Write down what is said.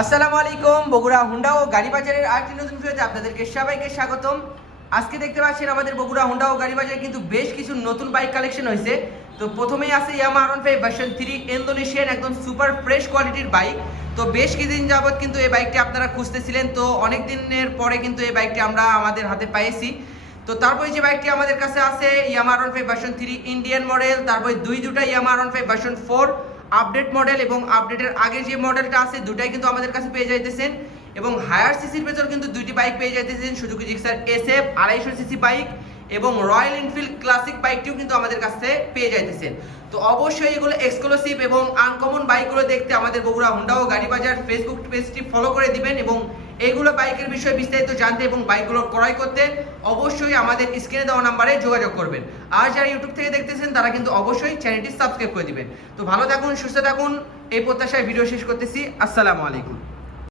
আসসালামু আলাইকুম। বগুড়া হুন্ডা ও গাড়ি বাজারের আরেকটি নতুন ভিডিওতে আপনাদেরকে সবাইকে স্বাগতম। আজকে দেখতে পাচ্ছেন আমাদের বগুড়া হুন্ডা ও গাড়ি বাজারে কিন্তু বেশ কিছু নতুন বাইক কালেকশন হয়েছে। তো প্রথমেই আছে ইয়ামাহা R15 ভার্সন 3 ইন্দোনেশিয়ান একদম সুপার ফ্রেশ কোয়ালিটির বাইক। তো বেশ কিছুদিন যাবত কিন্তু এই বাইকটি আপনারা খুঁজতেছিলেন, তো অনেক দিনের পরে কিন্তু এই বাইকটি আমরা আমাদের হাতে পেয়েছি। তো তারপরে যে বাইকটি আমাদের কাছে আছে Yamaha R15 version 3 Indian model, তারপরে দুটা Yamaha R15 version 4 update model এবং আপডেটের আগে যে মডেলটা আছে দুটাই কিন্তু আমাদের কাছে পেয়ে যাইতেছেন। এবং হায়ার সিসির ভেতর কিন্তু দুইটি বাইক পেয়ে যাইতেছেন, Suzuki Gixxer SF 250 CC bike এবং রয়্যাল এনফিল্ড ক্লাসিক বাইকটিও কিন্তু আমাদের কাছে পেয়ে যাইতেছেন। তো অবশ্যই এগুলো এক্সক্লুসিভ এবং আনকমন বাইকগুলো দেখতে আমাদের বগুড়া হুন্ডা ও গাড়ি বাজার ফেসবুক পেজটি ফলো করে দিবেন এবং এইগুলো বাইকের বিষয়ে বিস্তারিত জানতে এবং বাইকগুলো ক্রয় করতে অবশ্যই আমাদের স্ক্রিনে দেওয়া নাম্বারে যোগাযোগ করবেন। আর যারা ইউটিউব থেকে দেখতেছেন তারা কিন্তু অবশ্যই চ্যানেলটি সাবস্ক্রাইব করে দিবেন। তো ভালো থাকুন, সুস্থ থাকুন, এই প্রত্যাশায় ভিডিও শেষ করতেছি। আসসালামু আলাইকুম।